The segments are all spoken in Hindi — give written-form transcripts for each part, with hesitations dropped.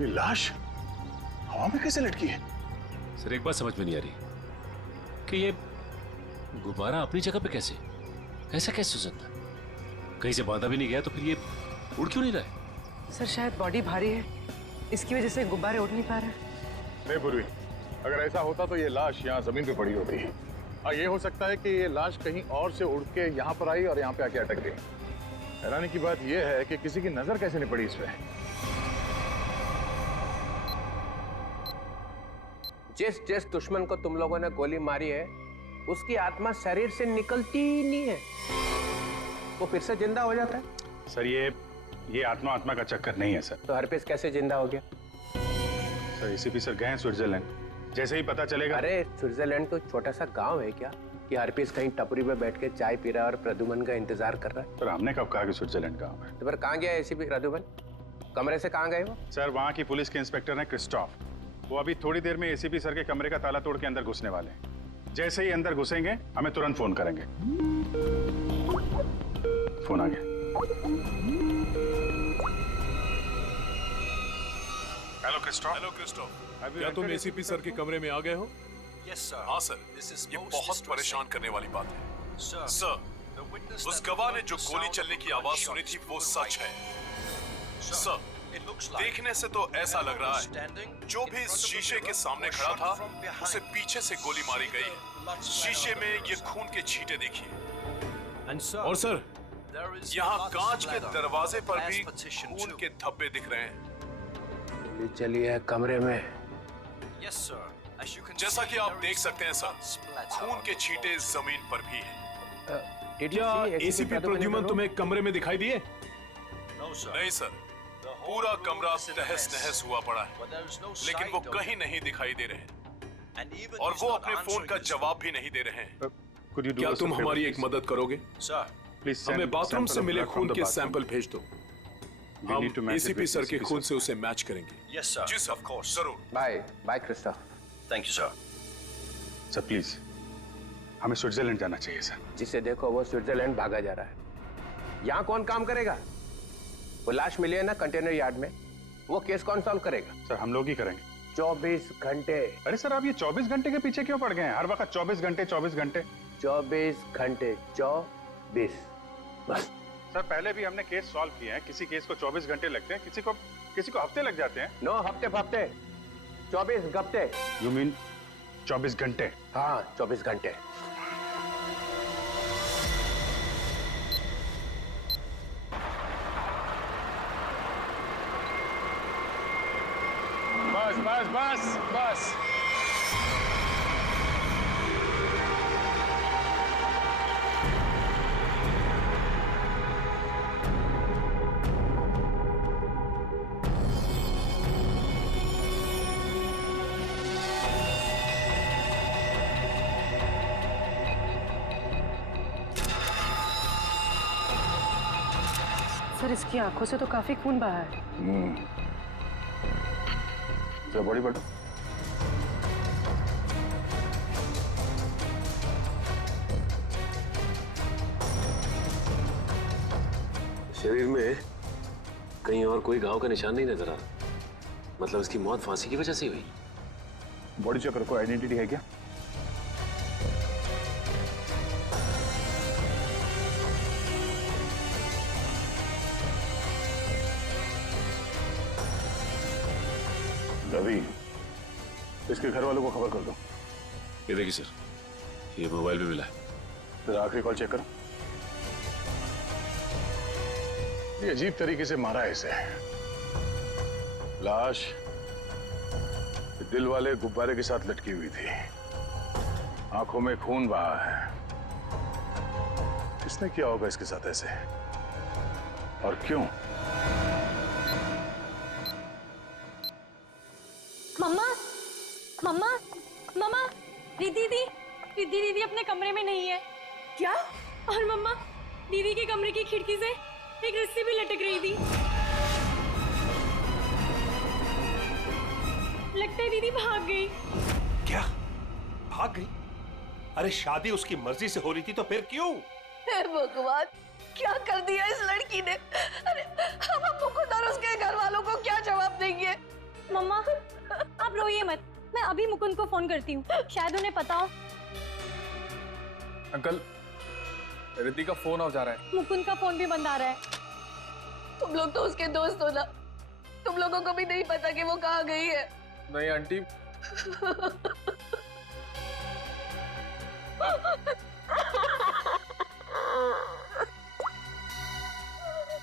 ये लाश हवा में कैसे लटकी है? सर एक बात समझ में नहीं आ रही कि ये गुब्बारा अपनी जगह पे कैसे, ऐसा कैसे हो सकता है? कहीं से बांधा भी नहीं गया तो फिर ये उड़ क्यों नहीं रहा है? सर शायद बॉडी भारी है, इसकी वजह से गुब्बारे उड़ नहीं पा रहे। नहीं पूर्वी, अगर ऐसा होता तो ये लाश यहाँ जमीन पे पड़ी होती। और ये हो सकता है कि ये लाश कहीं और से उड़ के यहाँ पर आई और यहाँ पे आके अटक गई। हैरानी की बात यह है कि किसी की नजर कैसे नहीं पड़ी इस पे। जिस जिस दुश्मन को तुम लोगों ने गोली मारी है उसकी आत्मा शरीर से निकलती ही नहीं है, वो फिर से जिंदा हो जाता है। सर ये आत्मा का चक्कर नहीं है सर। तो हरपिस कैसे जिंदा हो गया? सर एसीपी सर गए हैं स्विट्जरलैंड, जैसे ही पता चलेगा। अरे स्विट्जरलैंड तो छोटा सा गांव है क्या कि हरपिस कहीं टपरी पे बैठ के चाय पी रहा है और प्रद्युमन का इंतजार कर रहा है? सर हमने कब कहा कि स्विट्जरलैंड गांव है? तो फिर कहाँ गया एसीपी प्रद्युमन? कमरे से कहाँ गए वो? सर वहाँ की पुलिस के इंस्पेक्टर हैं क्रिस्टोफ, वो अभी थोड़ी देर में एसीपी सर के कमरे का ताला तोड़ के अंदर घुसने वाले हैं। जैसे ही अंदर घुसेंगे हमें तुरंत फोन करेंगे। फोन आ गया। Hello Christophe. हेलो क्रिस्टोफ, क्या तुम एसीपी सर के कमरे में आ गए हो? Yes sir. हाँ सर, ये बहुत परेशान करने वाली बात है। सर, उस गवाह ने जो गोली चलने की आवाज सुनी थी वो सच है। सर, देखने से तो ऐसा लग रहा है जो भी इस शीशे के सामने खड़ा था उसे पीछे से गोली मारी गई है। शीशे में ये खून के छींटे देखिए। और सर, यहाँ कांच के दरवाजे पर भी खून के धब्बे दिख रहे हैं। गोली चली है कमरे में। जैसा कि आप देख सकते हैं सर, खून के छींटे जमीन पर भी हैं। क्या एसीपी प्रद्युमन तुम्हें कमरे में दिखाई दिए? नहीं सर, पूरा कमरा तहस नहस हुआ पड़ा है, लेकिन वो कहीं नहीं दिखाई दे रहे और वो अपने फोन का जवाब भी नहीं दे रहे हैं। क्या तुम हमारी एक मदद करोगे? प्लीज हमें बाथरूम से मिले खून के सैंपल भेज दो, हम एसीपी सर के खून से उसे मैच करेंगे। Yes sir. जी सर, ऑफ कोर्स, जरूर। Bye bye Christoph. Thank you sir. Sir please, हमें स्विट्जरलैंड जाना चाहिए सर। जिसे देखो वो स्विट्जरलैंड भागा जा रहा है। यहाँ कौन काम करेगा? वो लाश मिली है ना कंटेनर यार्ड में, वो केस कौन सॉल्व करेगा? सर हम लोग ही करेंगे। 24 घंटे। अरे सर आप ये 24 घंटे के पीछे क्यों पड़ गए हैं? हर वक्त 24 घंटे 24 घंटे 24 घंटे 24 बस। सर पहले भी हमने केस सॉल्व किए हैं, किसी केस को 24 घंटे लगते हैं, किसी को हफ्ते लग जाते हैं। नो हफ्ते 24 घंटे। यू मीन 24 घंटे? हाँ 24 घंटे। बस बस बस बस। सर इसकी आंखों से तो काफी खून बहा है। बड़ी बड़ी शरीर में कहीं और कोई घाव का निशान नहीं नजर आ रहा, मतलब इसकी मौत फांसी की वजह से हुई। बॉडी चेकर को आइडेंटिटी है क्या? रवि, इसके घर वालों को खबर कर दो। ये देखिए सर, ये मोबाइल भी मिला है। फिर आखिरी कॉल चेक करो। ये अजीब तरीके से मारा है इसे। लाश दिल वाले गुब्बारे के साथ लटकी हुई थी, आंखों में खून बहा है। किसने किया होगा इसके साथ ऐसे, और क्यों? मम्मा मम्मा मम्मा, दीदी दीदी अपने कमरे में नहीं है। क्या? और मम्मा, दीदी के कमरे की खिड़की से एक रस्सी भी लटक रही थी। लगता है दीदी भाग गई। क्या भाग गई? अरे शादी उसकी मर्जी से हो रही थी तो फिर क्यों? हे भगवान, क्या कर दिया इस लड़की ने। अरे हम अम्मू को और उसके घर वालों को क्या जवाब देंगे? मम्मा आप रोइए मत, मैं अभी मुकुंद को फोन करती हूँ, शायद उन्हें पता हो। अंकल, रिद्धि का फोन ऑफ जा रहा है। मुकुंद का फोन भी बंद आ रहा है। तुम लोग तो उसके दोस्त हो ना, तुम लोगों को भी नहीं पता कि वो कहाँ गई है। नहीं आंटी,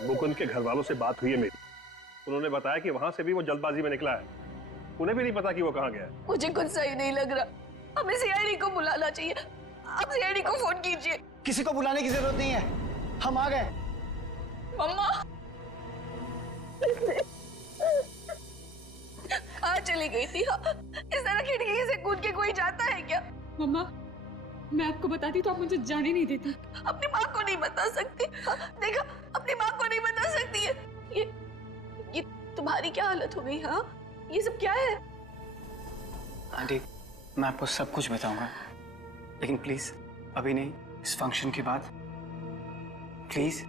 मुकुंद के घर वालों से बात हुई है मेरी, उन्होंने बताया कि वहां से भी वो जल्दबाजी में निकला है, उन्हें भी नहीं पता कि वो कहाँ गया है। मुझे कुछ सही नहीं लग रहा, हमें सीआईडी को बुलाना चाहिए। आप सीआईडी को फोन कीजिए। किसी को बुलाने की जरूरत नहीं है, हम आ गए। मम्मा कहाँ चली गई थी? इस तरह खिड़की से कूद के कोई जाता है क्या? मम्मा मैं आपको बताती तो आप मुझे जाने नहीं देती। अपनी माँ को नहीं बता सकती? देखा, अपनी माँ को नहीं बता सकती है। ये तुम्हारी क्या हालत हो गई? हाँ, ये सब क्या है? आंटी मैं आपको सब कुछ बताऊंगा, लेकिन प्लीज अभी नहीं, इस फंक्शन के बाद प्लीज।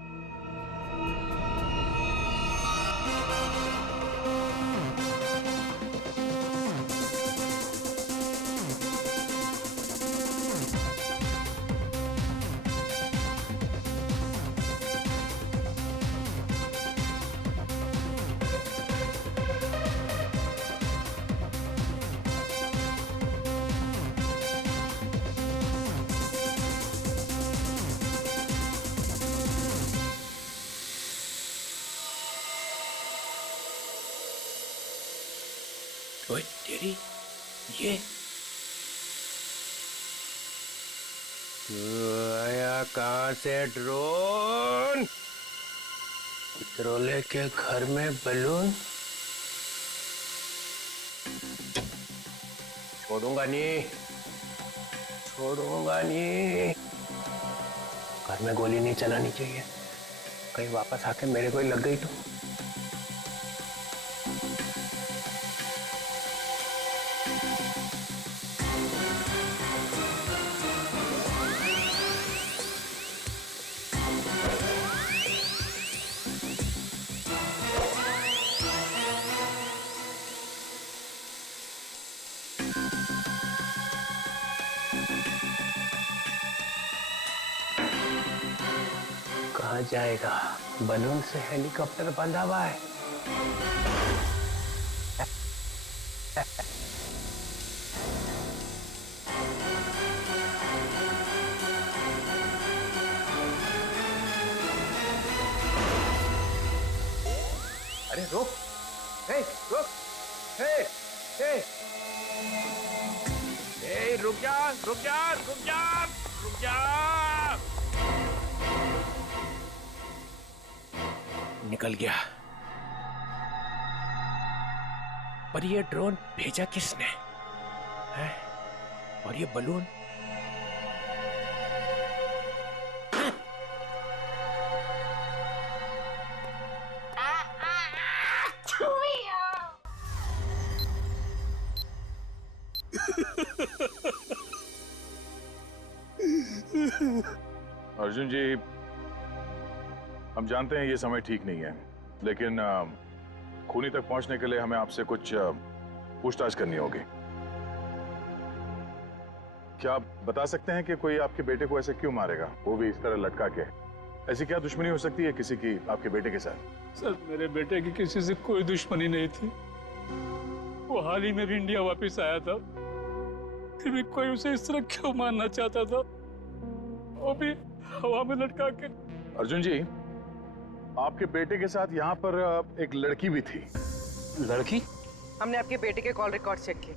ओए तेरी ये आया कहाँ से ड्रोन? ड्रोले के घर में बलून? छोड़ूंगा नहीं, छोड़ूंगा नहीं। घर में गोली नहीं चलानी चाहिए, कहीं वापस आके मेरे को ही लग गई तो। कहाँ जाएगा? बलून से हेलीकॉप्टर बंधा हुआ है। अरे रुक, हे रुक, हे रुक जा, रुक जा, रुक जा, रुक जा। निकल गया। पर ये ड्रोन भेजा किसने है? और ये बलून? अर्जुन जी, हम जानते हैं ये समय ठीक नहीं है, लेकिन खूनी तक पहुंचने के लिए हमें आपसे कुछ पूछताछ करनी होगी। क्या आप बता सकते हैं कि कोई आपके बेटे को ऐसे क्यों मारेगा, वो भी इस तरह लटका के? ऐसी क्या दुश्मनी हो सकती है किसी की आपके बेटे के साथ? सर, मेरे बेटे की किसी से कोई दुश्मनी नहीं थी। वो हाल ही में भी इंडिया वापस आया था, फिर भी कोई उसे इस तरह क्यों मारना चाहता था, वो भी हवा में लटका के। अर्जुन जी, आपके बेटे के साथ यहाँ पर एक लड़की भी थी। लड़की? हमने आपके बेटे के कॉल रिकॉर्ड चेक किए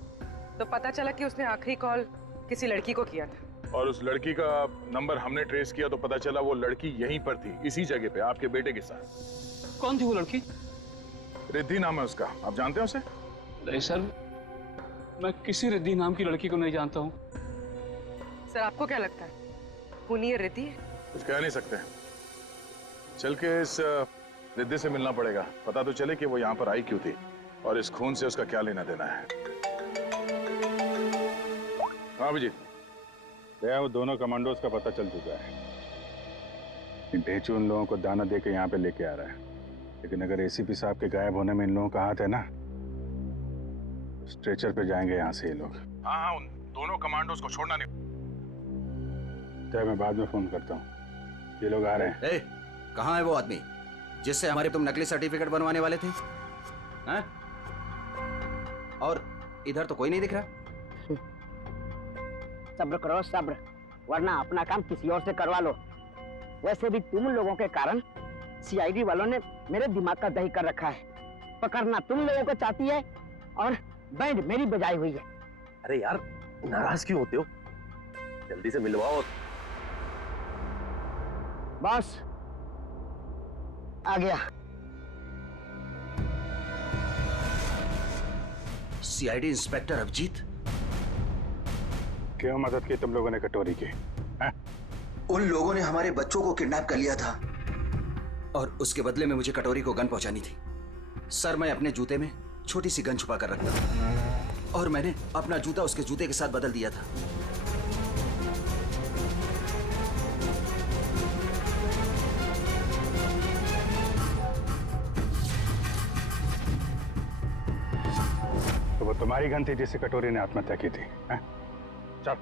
तो पता चला कि उसने आखिरी कॉल किसी लड़की को किया था। और उस लड़की का नंबर हमने ट्रेस किया तो पता चला वो लड़की यहीं पर थी, इसी जगह पे, आपके बेटे के साथ। कौन थी वो लड़की? रिद्धि नाम है उसका, आप जानते हैं उसे? नहीं सर, मैं किसी रिद्धि नाम की लड़की को नहीं जानता हूँ। सर आपको क्या लगता है, खूनी रिद्धि है? कुछ कह नहीं सकते, चल के इस रिद्धि से मिलना पड़ेगा, पता तो चले कि वो यहाँ पर आई क्यों थी और इस खून से उसका क्या लेना देना है। हाँ अभिजीत, भैया वो दोनों कमांडोज का पता चल चुका है। ढेचू उन लोगों को दाना देकर यहाँ पे लेके आ रहा है, लेकिन अगर एसीपी साहब के गायब होने में इन लोगों का हाथ है ना, स्ट्रेचर पे जाएंगे यहाँ से ये लोग। हाँ हाँ, उन दोनों कमांडोज को छोड़ना नहीं। तो मैं बाद में फोन करता हूँ, ये लोग आ रहे हैं। ए, कहाँ है वो आदमी जिससे हमारे तुम नकली सर्टिफिकेट बनवाने वाले थे? हैं? और इधर तो कोई नहीं दिख रहा। सब्र करो सब्र, वरना अपना काम किसी और से करवा लो। वैसे भी तुम लोगों के कारण सीआईडी वालों ने मेरे दिमाग का दही कर रखा है। पकड़ना तुम लोगों को चाहती है और बैंड मेरी बजाई हुई है। अरे यार, नाराज क्यों होते हो? जल्दी से मिलवाओ। बॉस आ गया। सीआईडी इंस्पेक्टर अभिजीत, क्यों मदद की तुम लोगों ने कटोरी की? उन लोगों ने हमारे बच्चों को किडनैप कर लिया था और उसके बदले में मुझे कटोरी को गन पहुंचानी थी। सर, मैं अपने जूते में छोटी सी गन छुपा कर रखता था और मैंने अपना जूता उसके जूते के साथ बदल दिया था। तो वो तुम्हारी गन थी जिससे कटोरी ने आत्महत्या की थी? चल।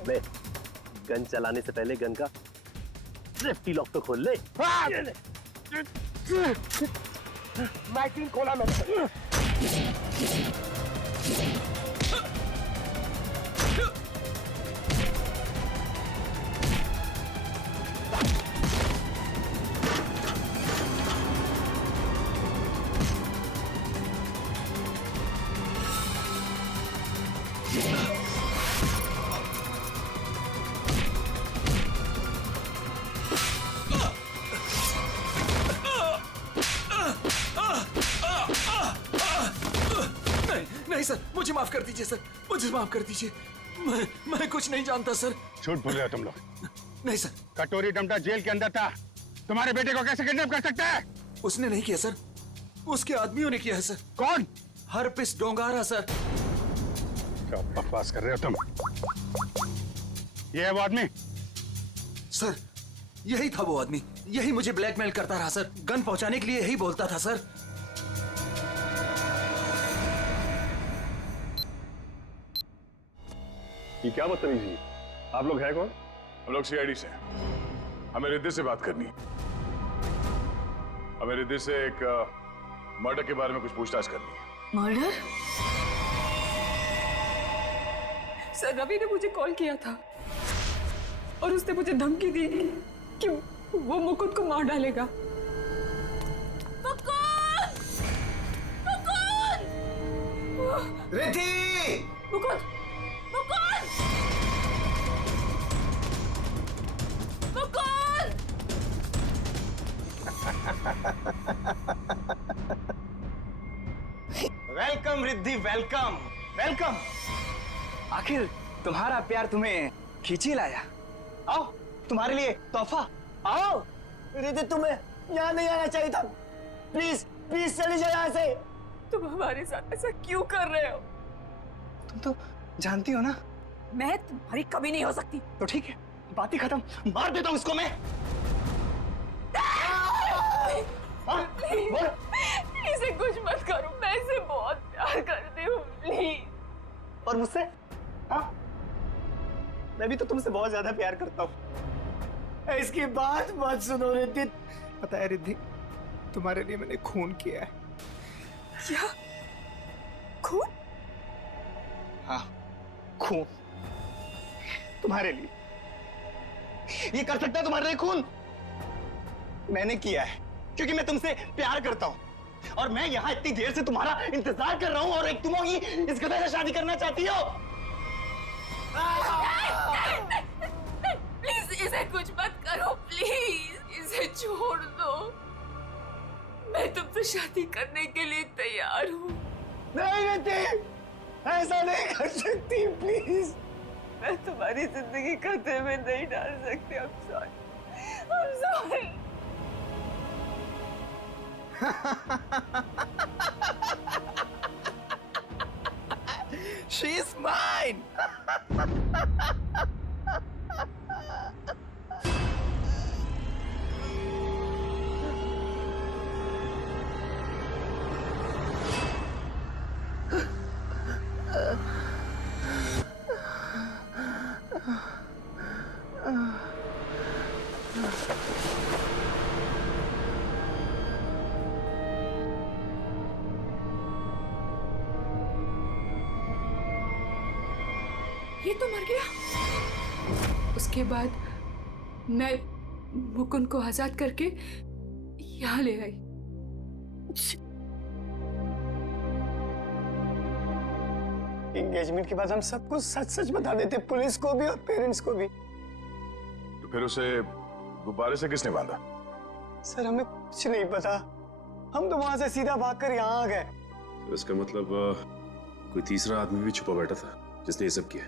अबे, गन चलाने से पहले गन का सेफ्टी लॉक तो खोल ले। मैगजीन खोला मैंने। नहीं सर, मुझे माफ कर दीजिए सर, मुझे माफ कर दीजिए। मैं कुछ नहीं जानता सर। झूठ बोल रहे हो तुम लोग। नहीं सर। कटोरी डमटा जेल के अंदर था, तुम्हारे बेटे को कैसे किडनैप कर सकता है? उसने नहीं किया सर, उसके आदमियों ने किया है सर। कौन? Herpes डोंगारा sir. क्या बकवास कर रहे हो तुम? ये है वो आदमी? सर, यही था वो आदमी, यही मुझे ब्लैकमेल करता रहा सर। गन पहुंचाने के लिए यही बोलता था सर। ये क्या बदतमीजी? आप लोग हैं कौन? हम लोग सीआईडी से हैं। हमें रिद्धि से बात करनी है। हमें रिद्धि से एक मर्डर के बारे में कुछ पूछताछ करनी है। मर्डर? सर, रवि ने मुझे कॉल किया था और उसने मुझे धमकी दी कि वो मुकुंद को मार डालेगा। Riddhi! Mukund! Mukund! Mukund! Welcome Riddhi, welcome welcome. आखिर तुम्हारा प्यार तुम्हें खींची लाया। आओ, तुम्हारे लिए तोहफा। आओ। रिद्धि, तुम्हें यहाँ नहीं आना चाहिए था। प्लीज प्लीज चली जाओ यहाँ से। तुम हमारे साथ ऐसा क्यों कर रहे हो? तुम तो जानती हो ना मैं तुम्हारी कभी नहीं हो सकती। तो ठीक है, बात ही खत्म। मार देता हूँ इसको मैं। इसे कुछ मत करो, मैं इसे बहुत प्यार करती हूँ, प्लीज। और मुझसे? हाँ, मैं भी तो तुमसे बहुत ज्यादा प्यार करता हूँ। इसकी बात मत सुनो रिद्धि। पता है रिद्धि, तुम्हारे लिए मैंने खून किया है। क्या? खून? हाँ, खून तुम्हारे लिए। ये कर सकता है तुम्हारे लिए खून? मैंने किया है क्योंकि मैं तुमसे प्यार करता हूं और मैं यहाँ इतनी देर से तुम्हारा इंतजार कर रहा हूं और एक तुम होगी इस गधे से शादी करना चाहती हो। प्लीज इसे कुछ मत करो, प्लीज इसे छोड़ दो। मैं तुमसे शादी करने के लिए तैयार हूँ। नहीं रिद्धि, ऐसा नहीं कर सकती, प्लीज। मैं तुम्हारी जिंदगी खतरे में नहीं डाल सकती। I'm sorry, I'm sorry। She's mine। ये तो मर गया। उसके बाद मैं मुकुंद को आजाद करके यहाँ ले आई। एंगेजमेंट के बाद हम सब कुछ सच सच बता देते, पुलिस को भी और पेरेंट्स को भी। तो फिर उसे गुब्बारे से किसने बांधा? सर हमें कुछ नहीं पता, हम तो वहां से सीधा भागकर यहाँ आ गए। तो इसका मतलब कोई तीसरा आदमी भी छुपा बैठा था जिसने ये सब किया।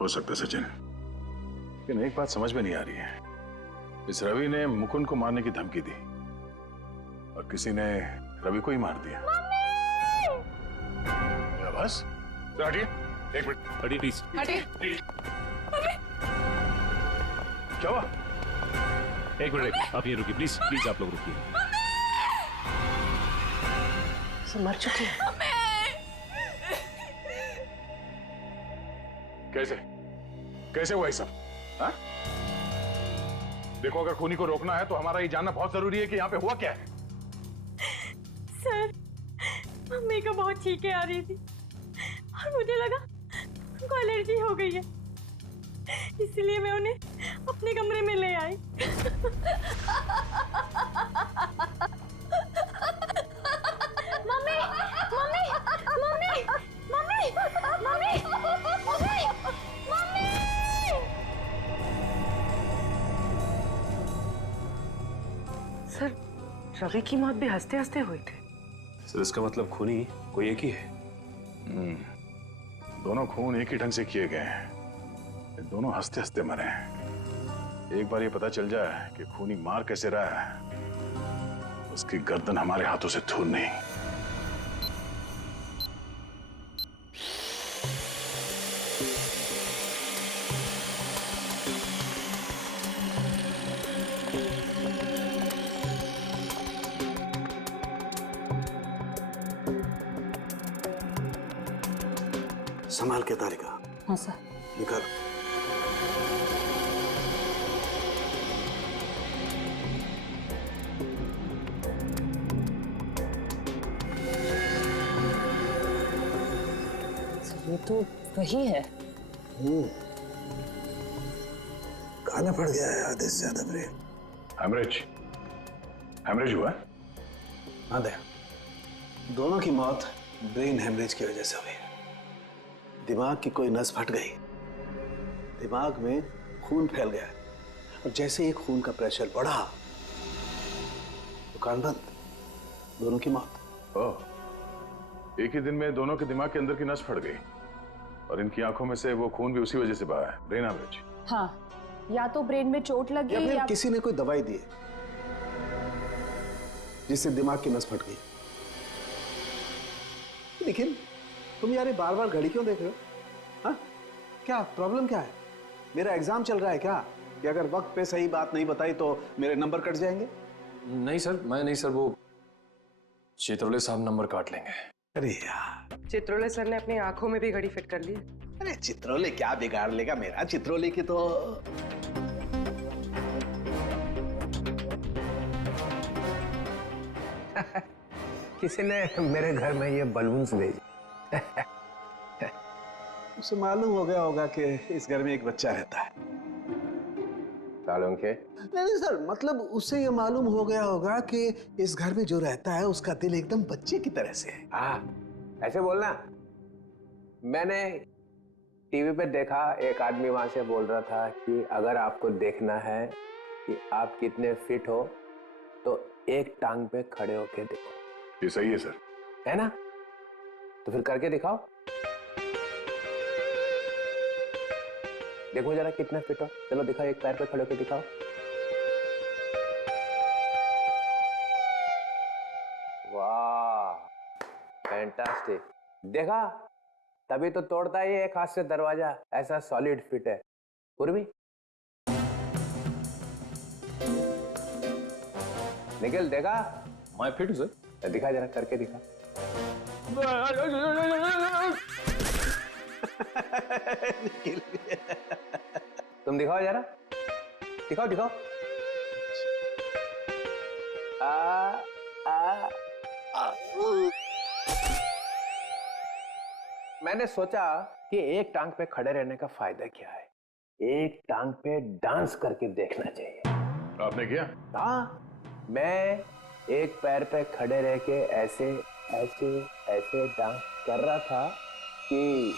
हो सकता है सचिन, लेकिन एक बात समझ में नहीं आ रही है। इस रवि ने मुकुंद को मारने की धमकी दी और किसी ने रवि को ही मार दिया। क्या बस? हटिए, एक मिनट। हटिए प्लीज। हटिए। क्या हुआ? एक मिनट, आप ये रुकिए प्लीज, प्लीज आप लोग रुकिए। मर चुकी है। कैसे कैसे हुआ ये सब? हाँ? देखो, अगर खूनी को रोकना है तो हमारा ये जानना बहुत जरूरी है कि यहाँ पे हुआ क्या है। सर, मम्मी को बहुत छींकें आ रही थी और मुझे लगा उनको एलर्जी हो गई है, इसलिए मैं उन्हें अपने कमरे में ले आई। Mummy, mummy, mummy, mummy, mummy, mummy, mummy. Sir, Ravi की मौत भी हंसते हंसते हुई थी। सर इसका मतलब खूनी कोई एक ही है। दोनों खून एक ही ढंग से किए गए हैं, दोनों हंसते हंसते मरे हैं। एक बार ये पता चल जाए कि खूनी मार कैसे रहा है, उसकी गर्दन हमारे हाथों से दूर नहीं। संभाल के तारिका। हाँ सर। निकाल। ये तो वही है। खाना पड़ गया है आधे से ज्यादा ब्रेन। हेमरेज, हेमरेज हुआ? हाँ दे, दोनों की मौत ब्रेन हेमरेज की वजह से हुई है। दिमाग की कोई नस फट गई, दिमाग में खून फैल गया और जैसे ही खून का प्रेशर बढ़ा, दुकान बंद, दोनों की मौत। ओह, एक ही दिन में दोनों के दिमाग के अंदर की नस फट गई और इनकी आंखों में से वो खून भी उसी वजह से बहा है। Brain hemorrhage. हाँ, या तो ब्रेन में चोट लगी या फिर या किसी ने कोई दवाई दी जिससे दिमाग की नस फट गई। लेकिन तुम यार बार बार घड़ी क्यों देख रहे हो? हाँ, क्या प्रॉब्लम क्या है? मेरा एग्जाम चल रहा है क्या कि अगर वक्त पे सही बात नहीं बताई तो मेरे नंबर कट जाएंगे? नहीं सर, मैं नहीं सर, वो चित्रोले साहब नंबर काट लेंगे। अरे यार, चित्रोले सर ने अपनी आंखों में भी घड़ी फिट कर ली। अरे चित्रोले क्या बिगाड़ लेगा मेरा? चित्रोले की तो किसी ने मेरे घर में ये बलून्स भेजे। उसे मालूम हो गया होगा कि इस घर में एक बच्चा रहता है। सालों के? नहीं सर, मतलब उसे ये मालूम हो गया होगा कि इस घर में जो रहता है उसका दिल एकदम बच्चे की तरह से है। हाँ, ऐसे बोलना। मैंने टीवी पे देखा, एक आदमी वहां से बोल रहा था कि अगर आपको देखना है कि आप कितने फिट हो तो एक टांग पे खड़े होके देखो। ये सही है सर। है ना? तो फिर करके दिखाओ, देखो जरा कितना फिट हो। चलो दिखाओ, एक पैर पे खड़े होके दिखाओ। वाह, फैंटास्टिक। देखा, तभी तो तोड़ता ही एक हाथ से दरवाजा, ऐसा सॉलिड फिट है। पूर्वी निखिल, देखा? मैं फिट हूं सर। दिखा जरा, करके दिखा। तुम दिखाओ जरा, दिखाओ दिखाओ। मैंने सोचा कि एक टांग पे खड़े रहने का फायदा क्या है, एक टांग पे डांस करके देखना चाहिए। आपने किया? हाँ, मैं एक पैर पे खड़े रह के ऐसे ऐसे ऐसे डांस कर रहा था कि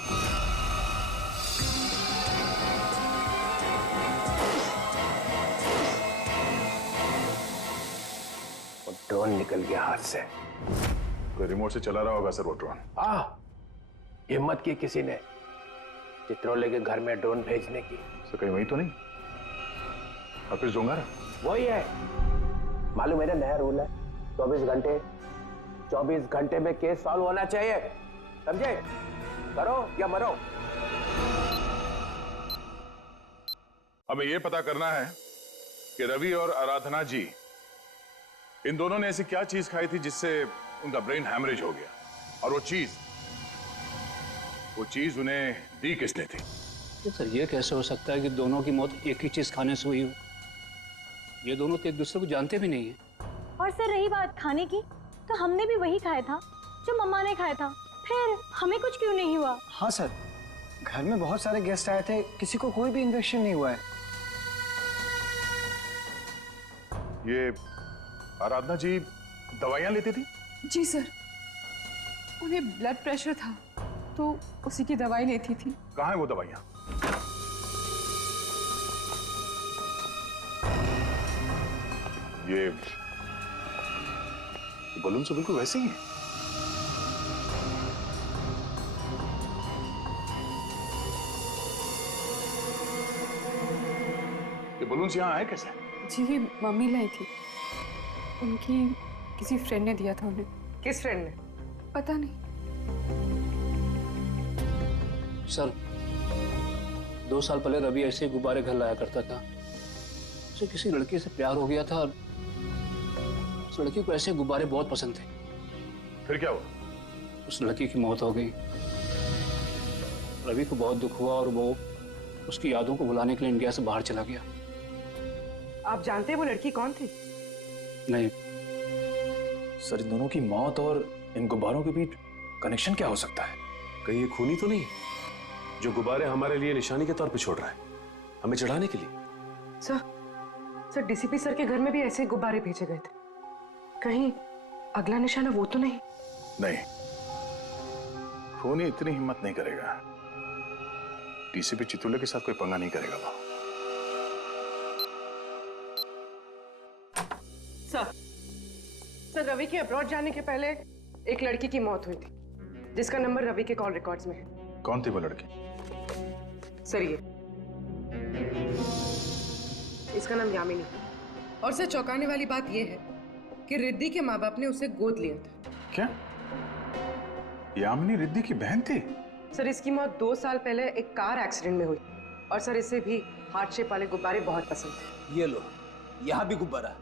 वो ड्रोन निकल गया हाथ से। कोई रिमोट से चला रहा होगा सर वो ड्रोन। हाँ, हिम्मत की किसी ने चित्रोले के घर में ड्रोन भेजने की। तो कहीं वही तो नहीं? ऑफिस डोंगारा? वही है। मालूम मेरा नया रूल है, 24 घंटे में केस सॉल्व होना चाहिए, समझे? करो या मरो। हमें यह पता करना है कि रवि और आराधना जी, इन दोनों ने ऐसी क्या चीज खाई थी जिससे उनका ब्रेन हैमरेज हो गया, और वो चीज उन्हें दी किसने थी? सर ये कैसे हो सकता है कि दोनों की मौत एक ही चीज खाने से हुई हो? ये दोनों तो एक दूसरे को जानते भी नहीं है। और सर रही बात खाने की, तो हमने भी वही खाया था जो मम्मा ने खाया था, फिर हमें कुछ क्यों नहीं हुआ? हाँ सर, घर में बहुत सारे गेस्ट आए थे, किसी को कोई भी इन्फेक्शन नहीं हुआ है। ये आराधना जी दवाइयां लेती थी? जी सर, उन्हें ब्लड प्रेशर था तो उसी की दवाई लेती थी। कहाँ है वो दवाइयां? ये बलून से बिल्कुल वैसे ही है। ये बलून यहाँ आए कैसे? जी ये मम्मी लाई थी, उनकी किसी फ्रेंड ने दिया था उन्हें। किस फ्रेंड ने? पता नहीं सर। 2 साल पहले रवि ऐसे ही गुब्बारे घर लाया करता था। उसे किसी लड़की से प्यार हो गया था और उस लड़की को ऐसे गुब्बारे बहुत पसंद थे। फिर क्या हुआ? उस लड़की की मौत हो गई। रवि को बहुत दुख हुआ और वो उसकी यादों को भुलाने के लिए इंडिया से बाहर चला गया। आप जानते हैं वो लड़की कौन थी? नहीं सर, इन दोनों की मौत और इन गुब्बारों के बीच कनेक्शन क्या हो सकता है? कहीं ये खूनी तो नहीं जो गुब्बारे हमारे लिए निशानी के तौर पे छोड़ रहा है, हमें चढ़ाने के लिए? सर डीसीपी सर के घर में भी ऐसे गुब्बारे भेजे गए थे, कहीं अगला निशाना वो तो नहीं? नहीं, खूनी इतनी हिम्मत नहीं करेगा। डीसीपी चितुले के साथ कोई पंगा नहीं करेगा वो। सर रवि के अब्रॉड जाने के पहले एक लड़की की मौत हुई थी जिसका नंबर रवि के कॉल रिकॉर्ड्स में है। कौन थी वो लड़की? सर ये इसका नाम यामिनी। और सर चौंकाने वाली बात यह है कि रिद्धि के माँ बाप ने उसे गोद लिया था। क्या यामिनी रिद्धि की बहन थी? सर इसकी मौत 2 साल पहले एक कार एक्सीडेंट में हुई, और सर इसे भी हार्ट शेप वाले गुब्बारे बहुत पसंद थे। ये लो, यहाँ भी गुब्बारा।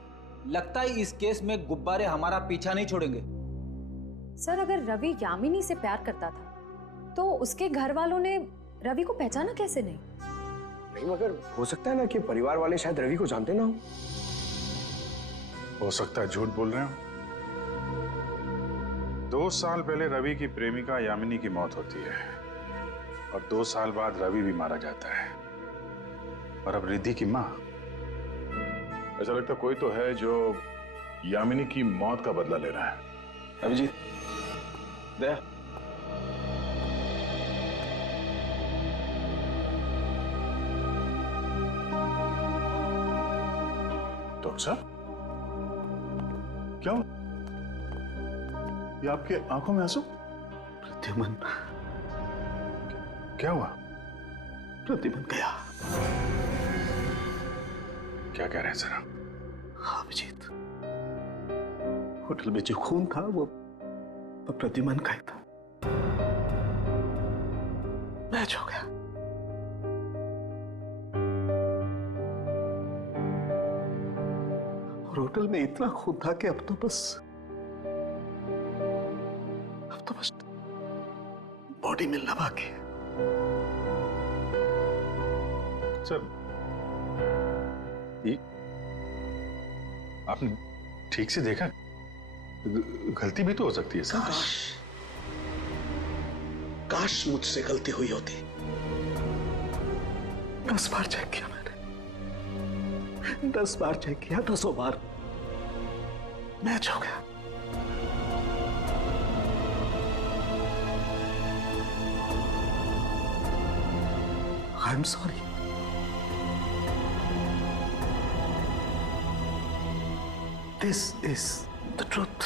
लगता है इस केस में गुब्बारे हमारा पीछा नहीं छोड़ेंगे। सर अगर रवि यामिनी से प्यार करता था तो उसके घर वालों ने रवि को पहचाना कैसे नहीं? नहीं, मगर हो सकता है ना कि परिवार वाले शायद रवि को जानते ना हो सकता है झूठ बोल रहे हो। 2 साल पहले रवि की प्रेमिका यामिनी की मौत होती है और 2 साल बाद रवि भी मारा जाता है, और अब रिद्धि की माँ। ऐसा लगता कोई तो है जो यामिनी की मौत का बदला ले रहा है। अभिजीत, दया, डॉक्टर साहब क्या हुआ? ये आपके आंखों में आंसू? प्रद्युमन, क्या हुआ? प्रद्युमन गया। क्या कह रहे हैं सर? हाँ अभिजीत, होटल में जो खून था वो प्रद्युमन का ही था। मैच हो गया। और होटल में इतना खून था कि अब तो बस बॉडी मिलना बाकी है। सर ये आपने ठीक से देखा? गलती भी तो हो सकती है सर। काश मुझसे गलती हुई होती। 10 बार चेक किया मैंने, 10 बार चेक किया, 10 बार मैच हो गया। I am sorry. This is the truth.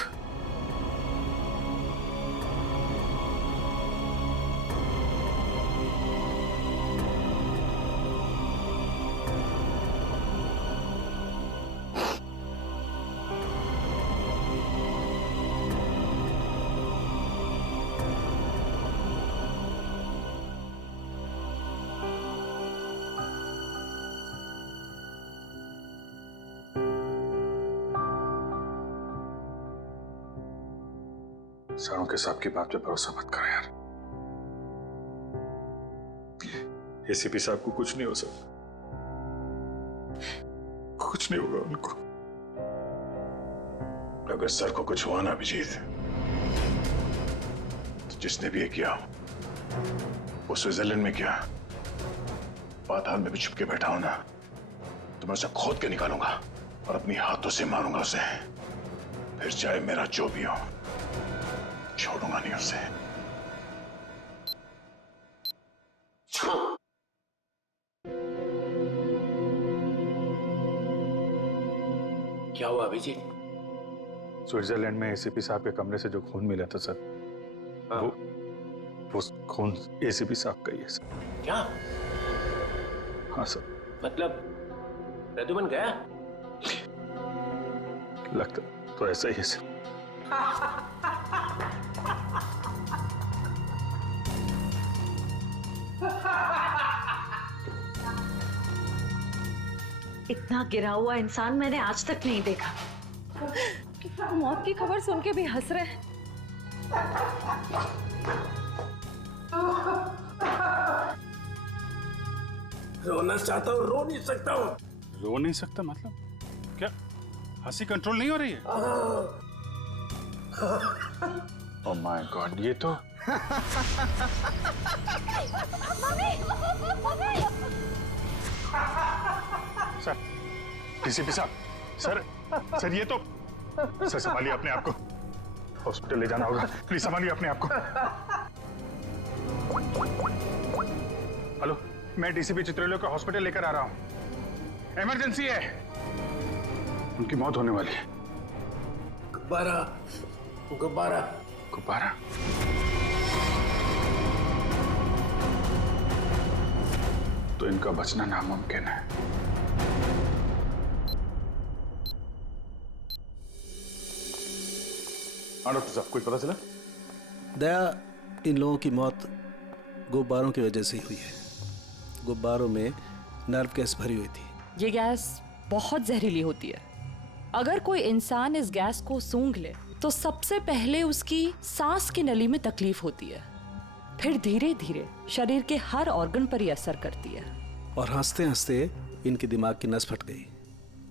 सरों के साहब की बात पे भरोसा मत करो यार। एसीपी साहब को कुछ नहीं हो सकता, कुछ नहीं होगा उनको। अगर सर को कुछ हुआ ना अभिजीत, तो जिसने भी ये किया वो स्विट्जरलैंड में किया, पाताल में भी छुप के बैठा हो ना, तो मैं उसे खोद के निकालूंगा और अपनी हाथों से मारूंगा उसे। फिर चाहे मेरा जो भी हो, छोड़ूंगा नहीं उसे। क्या हुआ अभिजीत? स्विट्जरलैंड में एसीपी साहब के कमरे से जो खून मिला था सर, वो खून एसीपी साहब का ही है सर। क्या? हाँ सर। मतलब प्रद्युमन गया? लगता तो ऐसा ही है सर। इतना गिरा हुआ इंसान मैंने आज तक नहीं देखा। मौत की खबर सुन के भी हंस रहे हैं। रोना चाहता हूँ, रो नहीं सकता हूँ। रो नहीं सकता मतलब क्या? हंसी कंट्रोल नहीं हो रही है? ओह माय गॉड, ये तो सर, डीसीपी साहब, सर ये तो, सर संभालिए अपने आप को, हॉस्पिटल ले जाना होगा, प्लीज संभालिए अपने आप को। हेलो, मैं डीसीपी चित्रलोय को हॉस्पिटल लेकर आ रहा हूँ, इमरजेंसी है, उनकी मौत होने वाली है। गुब्बारा, गुब्बारा, गुब्बारा? तो इनका बचना नामुमकिन है। हाँ डॉक्टर साहब, कुछ पता चला? दया, इन लोगों की मौत गुब्बारों की वजह से ही हुई है। गुब्बारों में नर्व गैस भरी हुई थी। ये गैस बहुत जहरीली होती है। अगर कोई इंसान इस गैस को सूंघ ले तो सबसे पहले उसकी सांस की नली में तकलीफ होती है, फिर धीरे धीरे शरीर के हर ऑर्गन पर ये असर करती है। और हंसते हंसते इनके दिमाग की नस फट गई,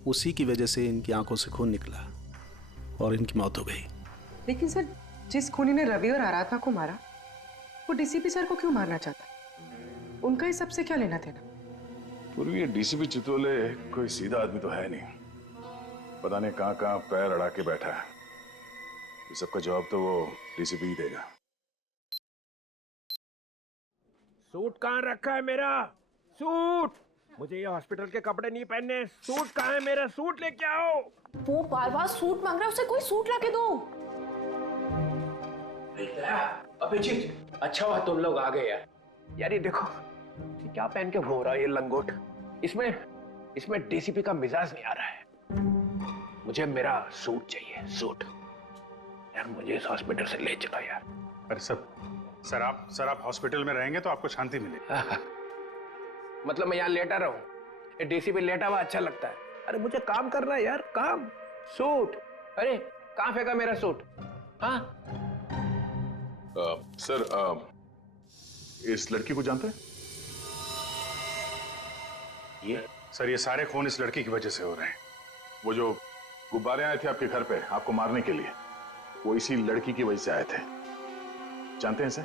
उसी की वजह से इनकी आंखों से खून निकला और इनकी मौत हो गई। लेकिन सर, जिस खूनी ने रवि और आराधना को मारा, वो डीसीपी सर को क्यों मारना चाहता? उनका इस सबसे क्या लेना देना? पूर्वी, डीसीपी चित्रोले कोई सीधा आदमी तो है नहीं, पता नहीं कहां कहां पैर अड़ा के बैठा है। इस सबका जवाब तो वो डीसीपी ही देगा। सूट कहाँ रखा है मेरा? सूट! मुझे ये हॉस्पिटल के कपड़े नहीं पहनने। सूट कहाँ है मेरा? सूट लेके आओ। वो बार बार सूट मांग रहा है, उसे कोई सूट लाके दो। अभिजीत, अच्छा हुआ तुम लोग आ गए यार। यार ये देखो, ये क्या पहन के घूम रहा है ये लंगोट? इसमें डीसीपी का मिजाज नहीं आ रहा है। मुझे मेरा सूट चाहिए, सूट। यार मुझे इस हॉस्पिटल से ले चलो यार। अरे सर आप हॉस्पिटल में रहेंगे तो आपको शांति मिलेगी। मतलब मैं यहाँ लेटा रहूं? ये डीसीपी लेटा हुआ अच्छा लगता है? अरे मुझे काम करना है यार, काम। सूट, अरे कहाँ फेंका मेरा सूट? हाँ सर, इस लड़की को जानते हैं? ये सारे खून इस लड़की की वजह से हो रहे हैं। वो जो गुब्बारे आए थे आपके घर पे आपको मारने के लिए, वो इसी लड़की की वजह से आए थे। जानते हैं सर?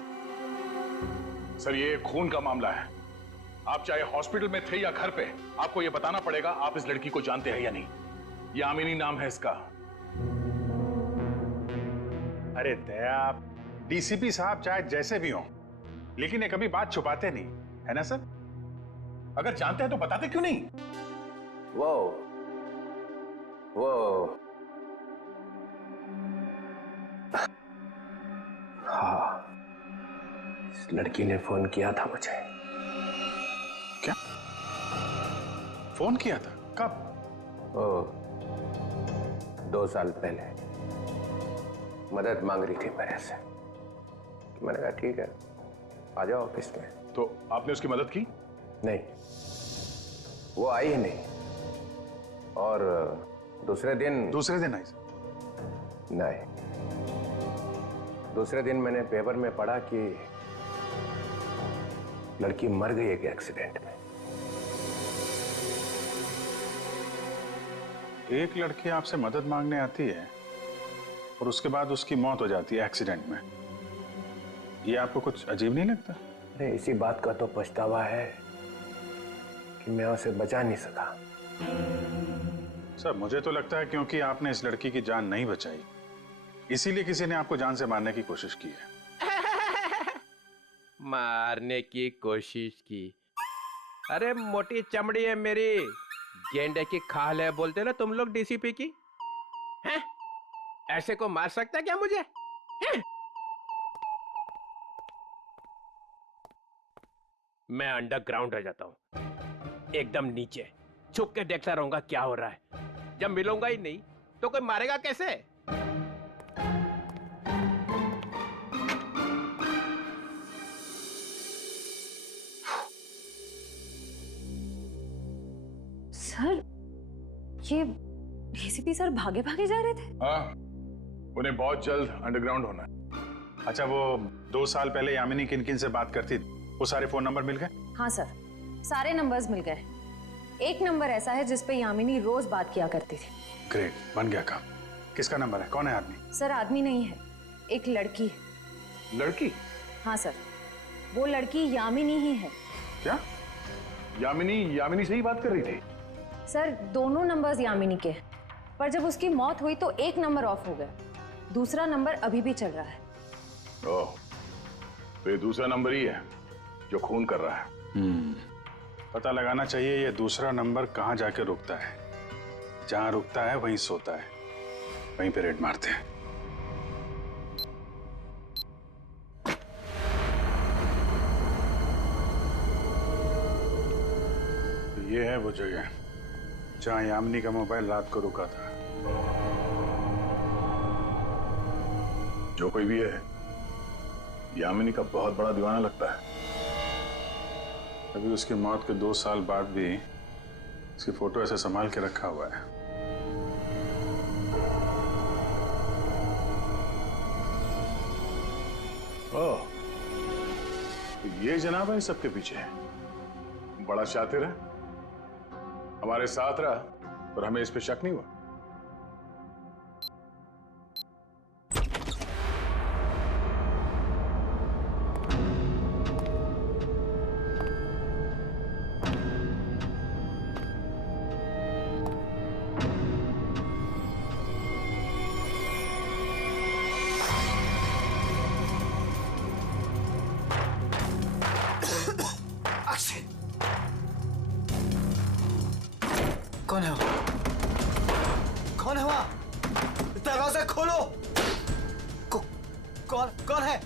सर ये खून का मामला है। आप चाहे हॉस्पिटल में थे या घर पे, आपको ये बताना पड़ेगा आप इस लड़की को जानते हैं या नहीं। यामिनी नाम है इसका। अरे दया, डीसीपी साहब चाहे जैसे भी हों, लेकिन ये कभी बात छुपाते नहीं, है ना सर? अगर जानते हैं तो बताते क्यों नहीं? वो हाँ, इस लड़की ने फोन किया था मुझे। क्या फोन किया था? कब? 2 साल पहले मदद मांग रही थी मेरे से। मैंने कहा ठीक है, आ जाओ ऑफिस में। तो आपने उसकी मदद की? नहीं, वो आई ही नहीं। और दूसरे दिन आई? नहीं, दूसरे दिन मैंने पेपर में पढ़ा कि लड़की मर गई एक एक्सीडेंट में। एक लड़की आपसे मदद मांगने आती है और उसके बाद उसकी मौत हो जाती है एक्सीडेंट में। ये आपको कुछ अजीब नहीं लगता? अरे इसी बात का तो पछतावा है कि मैं उसे बचा नहीं सका। सर मुझे तो लगता है क्योंकि आपने इस लड़की की जान नहीं बचाई, इसीलिए किसी ने आपको जान से मारने की कोशिश की है। मारने की कोशिश की? अरे मोटी चमड़ी है मेरी, गेंडे की खाल है बोलते ना तुम लोग डीसीपी की। हैं? ऐसे को मार सकता क्या मुझे? हैं? मैं अंडरग्राउंड रह जाता हूं, एकदम नीचे छुप के देखता रहूंगा क्या हो रहा है। जब मिलूंगा ही नहीं तो कोई मारेगा कैसे? सर, ये डीसीपी सर भागे भागे जा रहे थे? हाँ, उन्हें बहुत जल्द अंडरग्राउंड होना है। अच्छा, वो 2 साल पहले यामिनी किन किन से बात करती थी, वो सारे फोन नंबर मिल गए? हाँ सर, सारे नंबर्स मिल गए। एक नंबर ऐसा है जिस पे यामिनी रोज बात किया करती थी। ग्रेट, बन गया काम। किसका नंबर है? कौन है आदमी? सर आदमी नहीं है, एक लड़की है। लड़की? हाँ सर, वो लड़की यामिनी ही है। क्या? यामिनी से ही बात कर रही थी? सर दोनों नंबर्स यामिनी के हैं, पर जब उसकी मौत हुई तो एक नंबर ऑफ हो गया, दूसरा नंबर अभी भी चल रहा है। ओह, तो ये दूसरा नंबर ही है जो खून कर रहा है। पता लगाना चाहिए ये दूसरा नंबर कहाँ जाके रुकता है। जहां रुकता है वहीं सोता है, वहीं पे रेड मारते हैं। ये है वो जगह जहां यामिनी का मोबाइल रात को रुका था। जो कोई भी है, यामिनी का बहुत बड़ा दीवाना लगता है। अभी उसकी मौत के 2 साल बाद भी उसकी फोटो ऐसे संभाल के रखा हुआ है। ओह, तो ये जनाब है सबके पीछे। बड़ा शातिर है, हमारे साथ रहा और हमें इस पे शक नहीं हुआ। कौन है वो? कौन है वहां? दरवाजा खोलो। कौन है?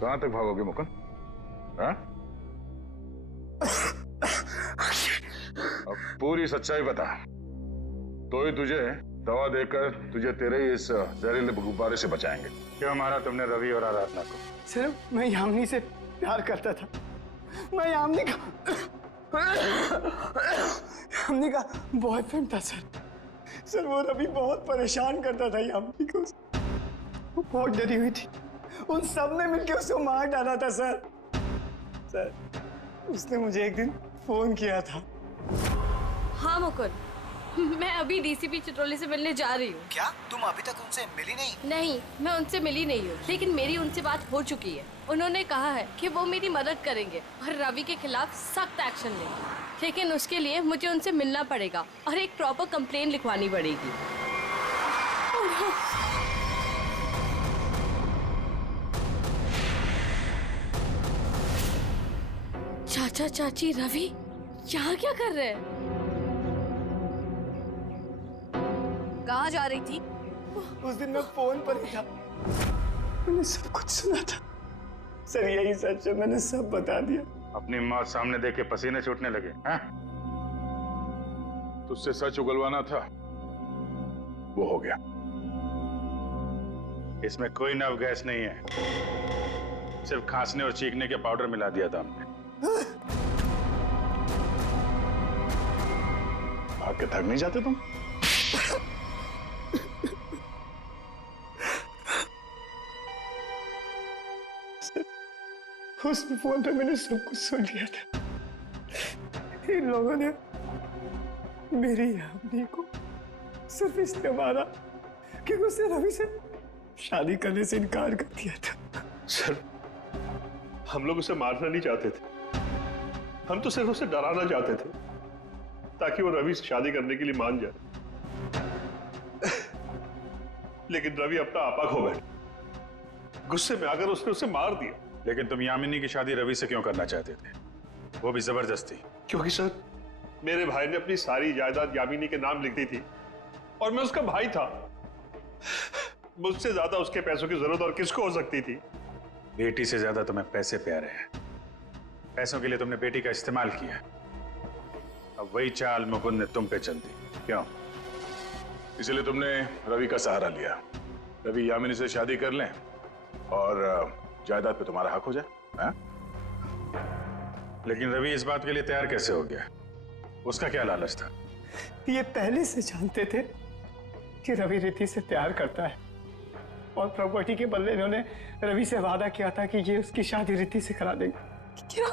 कहां तक भागोगे मुकुंद? हाँ? अब पूरी सच्चाई बता, तो ही तुझे दवा देकर तुझे तेरे इस जहरीले गुब्बारे से बचाएंगे। क्यों मारा तुमने रवि और आराधना को? सर मैं यामिनी से प्यार करता था। मैं यामिनी का बॉयफ्रेंड था सर। सर वो रवि बहुत परेशान करता था यामिनी को। वो बहुत डरी हुई थी। उन सब ने मिलकर उसको मार डाला था सर। सर, उसने मुझे एक दिन फोन किया था। हाँ मुकुंद, मैं अभी डीसीपी चित्रोले से मिलने जा रही हूँ। क्या तुम अभी तक उनसे मिली नहीं? नहीं, मैं उनसे मिली नहीं हूँ, लेकिन मेरी उनसे बात हो चुकी है। उन्होंने कहा है कि वो मेरी मदद करेंगे और रवि के खिलाफ सख्त एक्शन लेंगे, लेकिन उसके लिए मुझे उनसे मिलना पड़ेगा और एक प्रॉपर कंप्लेन लिखवानी पड़ेगी। चाचा चाची रवि यहाँ क्या कर रहे हैं? कहाँ जा रही थी? उस दिन मैं फोन पर ही था, मैंने सब कुछ सुना था। सर यही सच है, मैंने सब बता दिया। अपनी मौत सामने देख के पसीने छूटने लगे हैं? तुझसे सच उगलवाना था, वो हो गया। इसमें कोई नव गैस नहीं है, सिर्फ खांसने और चीखने के पाउडर मिला दिया था हमने। भाग के थक नहीं जाते तुम? उस फोन पे मैंने सब कुछ सुन लिया था। इन लोगों ने मेरी यामिनी को सिर्फ इसलिए मारा कि उसने रवि से शादी करने से इनकार कर दिया था। सर, हम लोग उसे मारना नहीं चाहते थे, हम तो सिर्फ उसे डराना चाहते थे ताकि वो रवि से शादी करने के लिए मान जाए। लेकिन रवि अपना आपा खो बैठा, गुस्से में आकर उसने उसे मार दिया। लेकिन तुम यामिनी की शादी रवि से क्यों करना चाहते थे, वो भी जबरदस्ती? क्योंकि सर, मेरे भाई ने अपनी सारी जायदाद यामिनी के नाम लिख दी थी और मैं उसका भाई था। मुझसे ज्यादा उसके पैसों की जरूरत और किसको हो सकती थी? बेटी से ज्यादा तुम्हें पैसे प्यारे हैं। पैसों के लिए तुमने बेटी का इस्तेमाल किया। अब वही चाल मुकुंद ने तुम पे चल दी। क्यों? इसलिए तुमने रवि का सहारा लिया। रवि यामिनी से शादी कर लें और जायदाद पे तुम्हारा हक हो जाए। हाँ? लेकिन रवि इस बात के लिए तैयार कैसे हो गया? उसका क्या लालच था? ये पहले से जानते थे कि रवि रिद्धि से प्यार करता है और प्रॉपर्टी के बदले इन्होंने रवि से वादा किया था कि ये उसकी शादी रिद्धि से करा देंगे। क्या?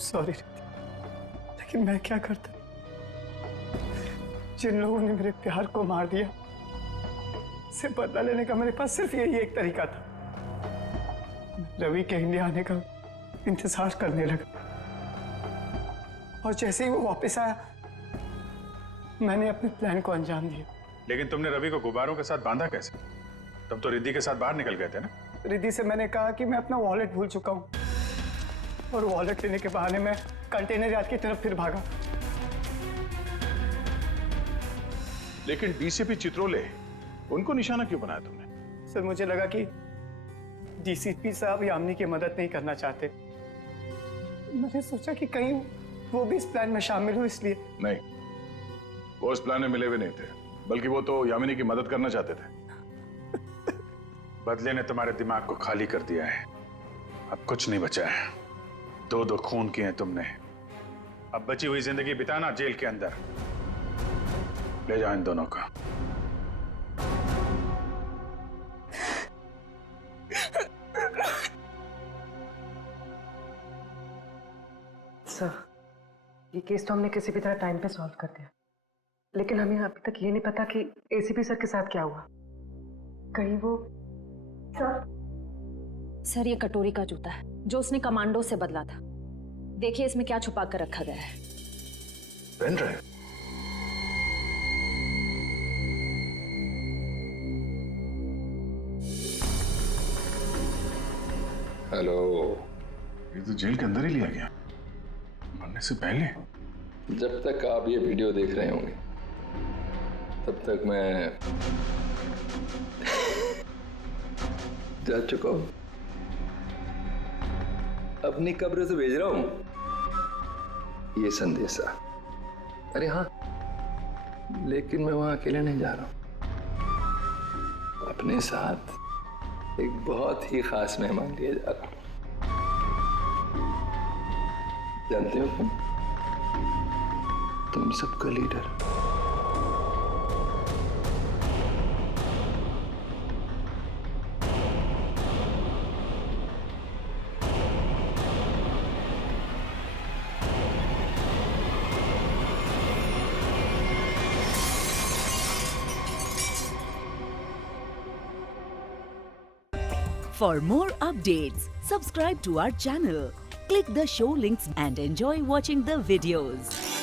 सॉरी रिद्धि, लेकिन मैं क्या करता? जिन लोगों ने मेरे प्यार को मार दिया, से बदला लेने का मेरे पास सिर्फ यही एक तरीका था। रवि के इंडिया आने का इंतजार करने लगा और जैसे ही वो वापस आया, मैंने अपने प्लान को अंजाम दिया। लेकिन तुमने रवि को गुब्बारों के साथ बांधा कैसे? तुम तो रिद्धि के साथ बाहर निकल गए थे ना? रिद्धि से मैंने कहा कि मैं अपना वॉलेट भूल चुका हूँ और वॉलेट लेने के बहाने मैं कंटेनर यार्ड की तरफ फिर भागा। लेकिन डीसीपी चित्रोले, उनको निशाना क्यों बनाया तुमने? सर, मुझे लगा कि डीसीपी साहब यामिनी की मदद नहीं करना चाहते। मैंने सोचा कि कहीं वो भी इस प्लान में शामिल हो, इसलिए। नहीं, वो इस प्लान में मिले हुए नहीं थे, बल्कि वो तो यामिनी की मदद करना चाहते थे। बदले ने तुम्हारे दिमाग को खाली कर दिया है, अब कुछ नहीं बचा है। दो दो खून किए हैं तुमने, अब बची हुई जिंदगी बिताना जेल के अंदर। ले जाओ इन दोनों का। सर, ये केस तो हमने किसी भी तरह टाइम पे सॉल्व कर दिया, लेकिन हमें अभी तक ये नहीं पता कि एसीपी सर के साथ क्या हुआ। कहीं वो सर, ये कटोरी का जूता है जो उसने कमांडो से बदला था। देखिए इसमें क्या छुपा कर रखा गया है। Pen drive? हेलो। ये तो जेल के अंदर ही लिया गया, मरने से पहले। जब तक आप ये वीडियो देख रहे होंगे तब तक मैं जा चुका हूं। अपनी कब्र से भेज रहा हूं ये संदेशा। अरे हाँ, लेकिन मैं वहां अकेले नहीं जा रहा हूं, अपने साथ एक बहुत ही खास मेहमान लिए जा रहा हूं। जानते हो कौन? तुम सबका leader. For more updates, subscribe to our channel, click the show links and enjoy watching the videos.